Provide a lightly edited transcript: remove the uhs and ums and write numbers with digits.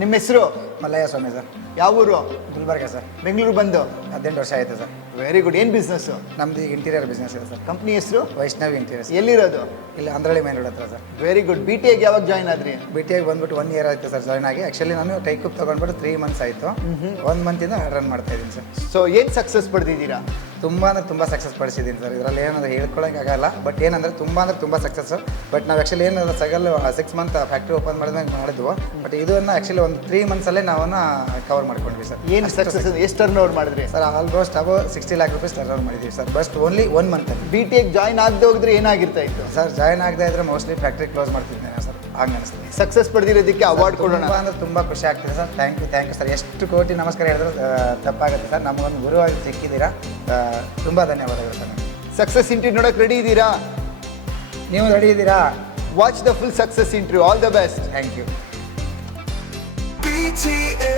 ನಿಮ್ಮ ಹೆಸರು? ಮಲ್ಲಯ್ಯ ಸ್ವಾಮಿ ಸರ್. ಯಾವ ಊರು? ಗುಲ್ಬರ್ಗ ಸರ್. ಬೆಂಗಳೂರು ಬಂದು 18 ವರ್ಷ ಆಯಿತು ಸರ್. Very good. ಏನು ಬಿಸ್ನೆಸ್ಸು? ನಮ್ಮದು ಇಂಟೀರಿಯರ್ ಬಿಸ್ನೆಸ್ ಇದೆ ಸರ್. ಕಂಪ್ನಿ ಹೆಸರು? ವೈಷ್ಣವಿ ಇಂಟೀರಿಯರ್ಸ್. ಎಲ್ಲಿರೋದು? ಇಲ್ಲಿ ಅಂದ್ರಳ್ಳಿ ಮೇನ್ ರೋಡ್ ಹತ್ರ ಸರ್. Very good. BTAಗೆ ಯಾವಾಗ ಜಾಯ್ನ್ ಆದ್ರಿ? BTA ಬಂದ್ಬಿಟ್ಟು 1 ಇಯರ್ ಆಯಿತು ಸರ್ ಜಾಯ್ನ್ ಆಗಿ. ಆ್ಯಕ್ಚುಲಿ ನಾನು ಟೈಕೂಪ್ ತೊಗೊಂಡ್ಬಿಟ್ಟು 3 ಮಂತ್ಸ್ ಆಯಿತು. 1 ಮಂತಿಂದ ರನ್ ಮಾಡ್ತಾ ಇದ್ದೀನಿ ಸರ್. ಸೊ ಏನು ಸಕ್ಸಸ್ ಪಡೆದಿದ್ದೀರಾ? ತುಂಬ ಅಂದರೆ ತುಂಬ ಸಕ್ಸಸ್ ಪಡಿಸಿದ್ದೀನಿ ಸರ್. ಇದರಲ್ಲಿ ಏನಂದ್ರೆ ಹೇಳ್ಕೊಳಕ್ಕಾಗಲ್ಲ. ಬಟ್ ಏನಂದರೆ ತುಂಬ ಸಕ್ಸಸ್. ಬಟ್ ನಾವು ಆ್ಯಕ್ಚುಲಿ ಏನಂದ್ರೆ ಸಗಲ್ 6 ಮಂತ್ ಫ್ಯಾಕ್ಟ್ರಿ ಓಪನ್ ಮಾಡಿದ್ಮೇಲೆ ಮಾಡಿದ್ವು. ಬಟ್ ಇದನ್ನು ಆ್ಯಕ್ಚುಲಿ ಒಂದು 3 ಮಂತ್ಸಲ್ಲೇ ನಾವನ್ನ ಕವರ್ ಮಾಡ್ಕೊಂಡ್ವಿ ಸರ್. ಏನು ಸಕ್ಸಸ್? ಎಷ್ಟು ಟರ್ನ್ ಓವರ್ ಮಾಡಿದ್ರಿ sir? Almost above 60 lakh rupees turn over ಮಾಡಿದ್ದೀವಿ ಸರ್. ಬಸ್ಟ್ ಓನ್ಲಿ 1 ಮಂತಲ್ಲಿ. BTAಗೆ ಜಾಯ್ನ್ ಆಗದೆ ಹೋಗಿದ್ರೆ ಏನಾಗಿರ್ತಾ ಇತ್ತು ಸರ್? ಜಾಯ್ನ್ ಆಗದೆ ಇದ್ರೆ ಮೋಸ್ಟ್ಲಿ ಫ್ಯಾಕ್ಟ್ರಿ ಕ್ಲೋಸ್ ಮಾಡ್ತಿದ್ದೇನೆ ಸರ್. ಹಂಗೆ ಅನಿಸ್ತೀನಿ. ಸಕ್ಸಸ್ ಪಡೆದಿರೋದಕ್ಕೆ ಅವಾರ್ಡ್ ಕೊಡೋಣ ಅಂದರೆ ತುಂಬ ಖುಷಿ ಆಗ್ತಿದೆ ಸರ್. Thank you sir. ಎಷ್ಟು ಕೋಟಿ ನಮಸ್ಕಾರ ಹೇಳಿದ್ರು ತಪ್ಪಾಗುತ್ತೆ ಸರ್. ನಮಗೊಂದು ಗುರುವಾಗಿ ಸಿಕ್ಕಿದ್ದೀರಾ. ತುಂಬ ಧನ್ಯವಾದಗಳು ಸರ್. ಸಕ್ಸಸ್ ಇಂಟರ್ವ್ಯೂ ನೋಡೋಕೆ ರೆಡಿ ಇದ್ದೀರಾ? ನೀವು ರೆಡಿ ಇದ್ದೀರಾ? Watch the full success interview. All the best. Thank you. BTA